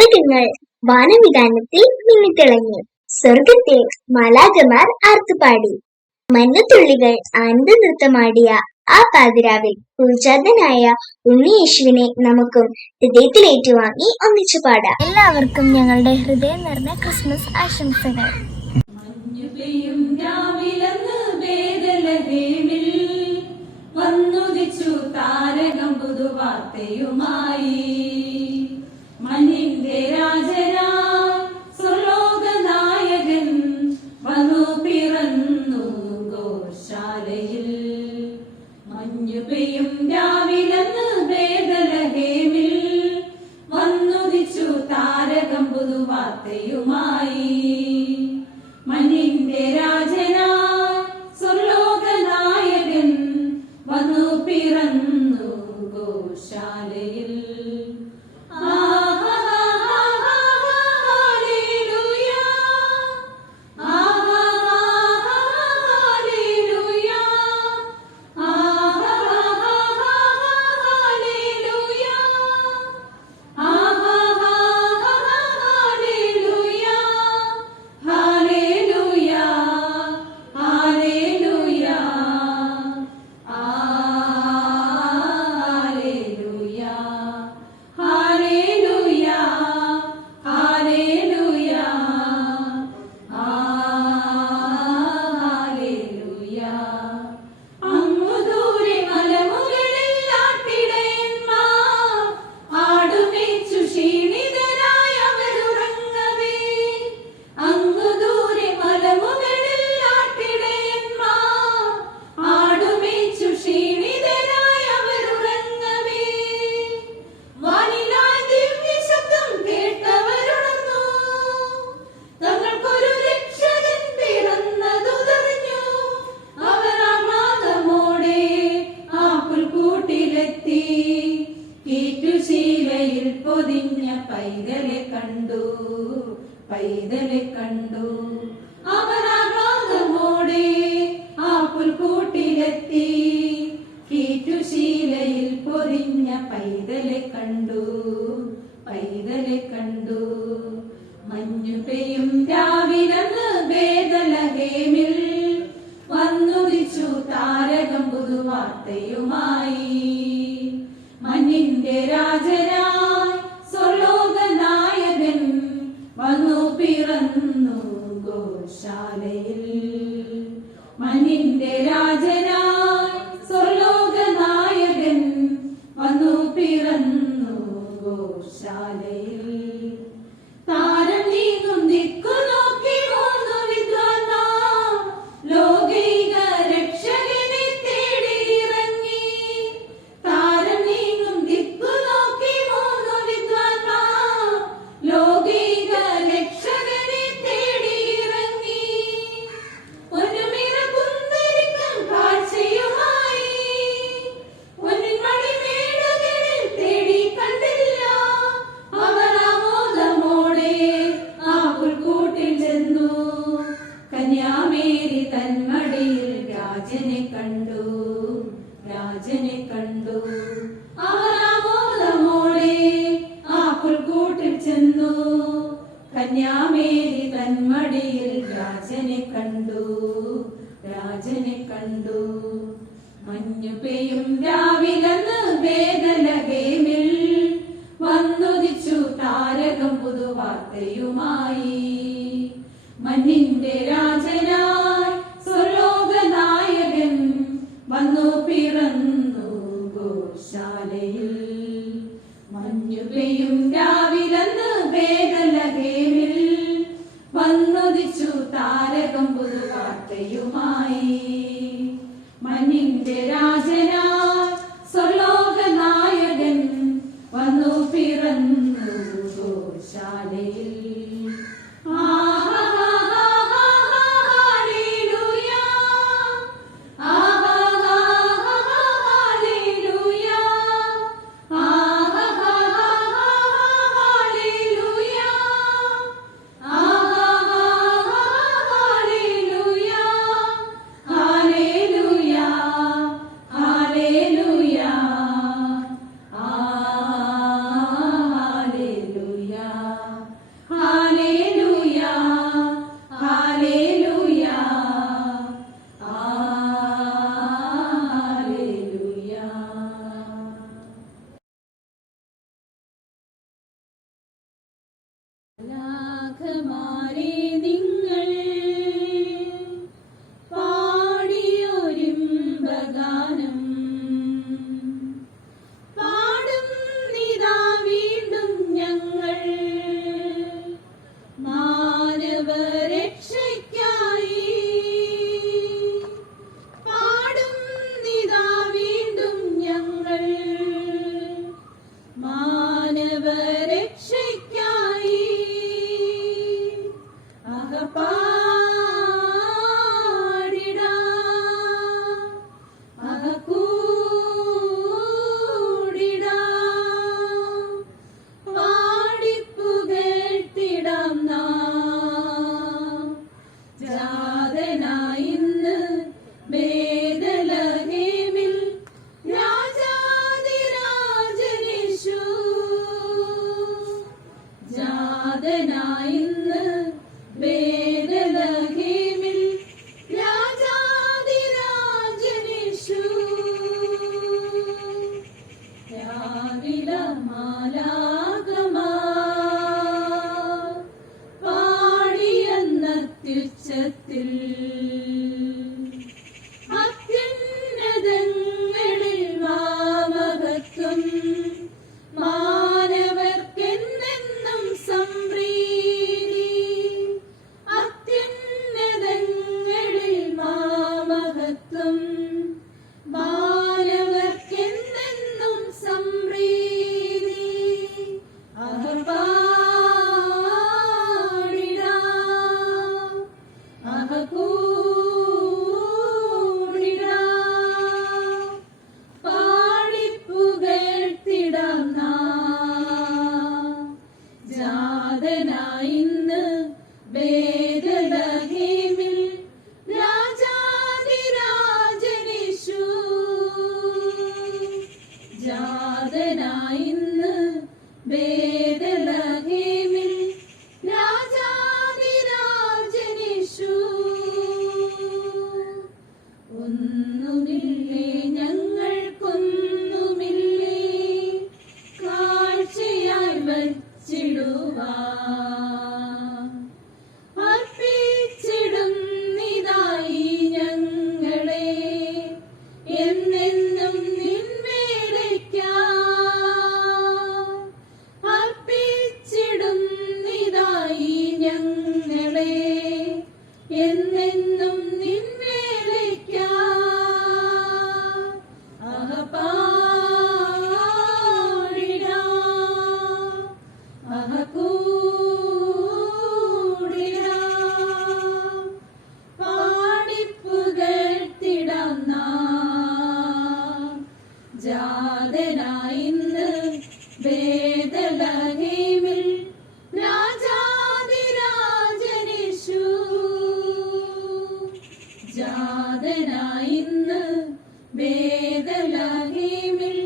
താരകങ്ങൾ വാനവിതാനത്തിൽ മിന്നിത്തിളങ്ങി. സ്വർഗത്തിൽ മാലാഖമാർ ആർത്തുപാടി. മഞ്ഞത്തുള്ളികൾ ആനന്ദനൃത്തമാടിയ ആ പാതിരാവിൽ കുൽജാതനായ ഉണ്ണിയേശുവിനെ നമുക്കും ഹൃദയത്തിലേറ്റുവാങ്ങി ഒന്നിച്ചു പാടാം. എല്ലാവർക്കും ഞങ്ങളുടെ ഹൃദയം നിറഞ്ഞ ക്രിസ്മസ് ആശംസകൾ. വന്നുദിച്ചു താരകം പുതുവാർത്തയുമായി. മണ്ണിന്റെ രാജനാ സ്വർലോകനായകൻ വന്നു പിറന്നു ഗോശാലയിൽ. മഞ്ഞു പെയ്യും രാവിലെന്ന് ബേദലഹേമിൽ വന്നുദിച്ചു താരകം പുതുവാർത്തയുമായി. മണ്ണിന്റെ രാജനാ സ്വർലോകനായകൻ വന്നു പിറന്നു ഗോശാലയിൽ. പൈതലെ കണ്ടു അവരാഘാതമോടെ ആ പുൽക്കൂട്ടിലെത്തി. കീറ്റുശീലയിൽ പൊതിഞ്ഞ പൈതലെ കണ്ടു, പൈതലെ കണ്ടു. മഞ്ഞു പെയ്യും രാവിലെന്ന് ബേദലഹേമിൽ വന്നുദിച്ചു താരകം പുതുവാർത്തയുമായി. മഞ്ഞിന്റെ രാജനായി സ്വർലോകനായകൻ വന്നു പിറന്നു ഗോശാലയിൽ. മഞ്ഞിന്റെ രാജനായി സ്വർലോകനായകൻ വന്നു പിറന്നു ഗോശാലയിൽ. താരം നീങ്ങും ദിക്കു നോക്കി മൂന്നു വിദ്വാൻമാർ ലോകൈക രക്ഷകനെ തേടി ഇറങ്ങി. താരം നീങ്ങും ദിക്കു നോക്കി മൂന്നു വിദ്വാൻമാർ ലോകൈക രക്ഷകനെ തേടി ഇറങ്ങി. ഒരു മിറ കുന്തരിക്കും കാഴ്ചയുമായി ഒരു മണിമേടകളിൽ തേടി കണ്ടില്ല. അവർ ആമോദമോടെ ആ പുൽക്കൂട്ടിൽ ചെന്നു. കന്യാമേരി തന്മടിയിൽ രാജനെ കണ്ടു, രാജനെ കണ്ടു. അവർ ആമോദമോടെ ആ പുൽക്കൂട്ടിൽ ചെന്നു. കന്യാമേരി തന്മടിയിൽ രാജനെ കണ്ടു, രാജനെ കണ്ടു. മഞ്ഞു പെയ്യും രാവിലെന്ന് ബേദലഹേമിൽ വന്നുദിച്ചു താരകം പുതുവാർത്തയുമായി. മഞ്ഞിന്റെ രാജനായി സ്വർലോകനായകൻ വന്നു പിറന്നു ഗോശാലയിൽ. മഞ്ഞു പെയ്യും രാവിലെന്ന് ബേദലഹേമിൽ വന്നുദിച്ചു താരകം പുതുവാർത്തയുമായി. മഞ്ഞിന്റെ രാജനായി സ്വർലോകനായകൻ വന്നു പിറന്നു ഗോശാലയിൽ. നിങ്ങൾ പാടിയൊരിമ്പഗാനം പാടും നിതാ വീണ്ടും ഞങ്ങൾ മാനവരക്ഷയ്ക്കായി പാടും നിതാ വീണ്ടും ഞങ്ങൾ മാനവരക്ഷയ്ക്കായി അകപാടിടാ അകകൂടിടാ പാടിപ്പുകഴ്ത്തിടാം നാം ജാതനായിന്ന് ബേഥലഹേമിൽ രാജാധിരാജനേശു ജാതനായിന്ന് ബേഥലഹേമിൽ രാജാധിരാജനേശു രാവില മാലാഖമാർ പാടിയെന്നത്യുച്ചത്തിൽ അത്യുന്നതങ്ങളിൽ മാമഹത്വം മാനവർക്കെന്നെന്നും സംപ്രീതി അത്യുന്നതങ്ങളിൽ മാമഹത്വം മാനവർക്കെന്നെന്നും സംപ്രീതി അകപാടിടാ അകകൂടിടാ പാടിപ്പുകഴ്ത്തിടാം നാം ജാതനായിന്ന് ബേഥലഹേമിൽ രാജാധിരാജനേശു ജാതനായിന്ന് ബേഥലഹേമിൽ രാജാധിരാജനേശു ഒന്നുമില്ലേ ഞങ്ങൾക്കൊന്നുമില്ലേ കാഴ്ചയായി വച്ചിടുവാൻ അർപ്പിച്ചിടും നിതായി ഞങ്ങളെ എന്നെന്നും നിൻവേലയ്ക്കായി അർപ്പിച്ചിടും നിതായി ഞങ്ങളെ എന്നെന്നും നിൻവേലയ്ക്കായി അകപാടിടാ അകകൂടിടാ പാടിപ്പുകഴ്ത്തിടാം നാം ജാതനായിന്ന് ബേഥലഹേമിൽ രാജാധിരാജനേശു ജാതനായിന്ന് ബേഥലഹേമിൽ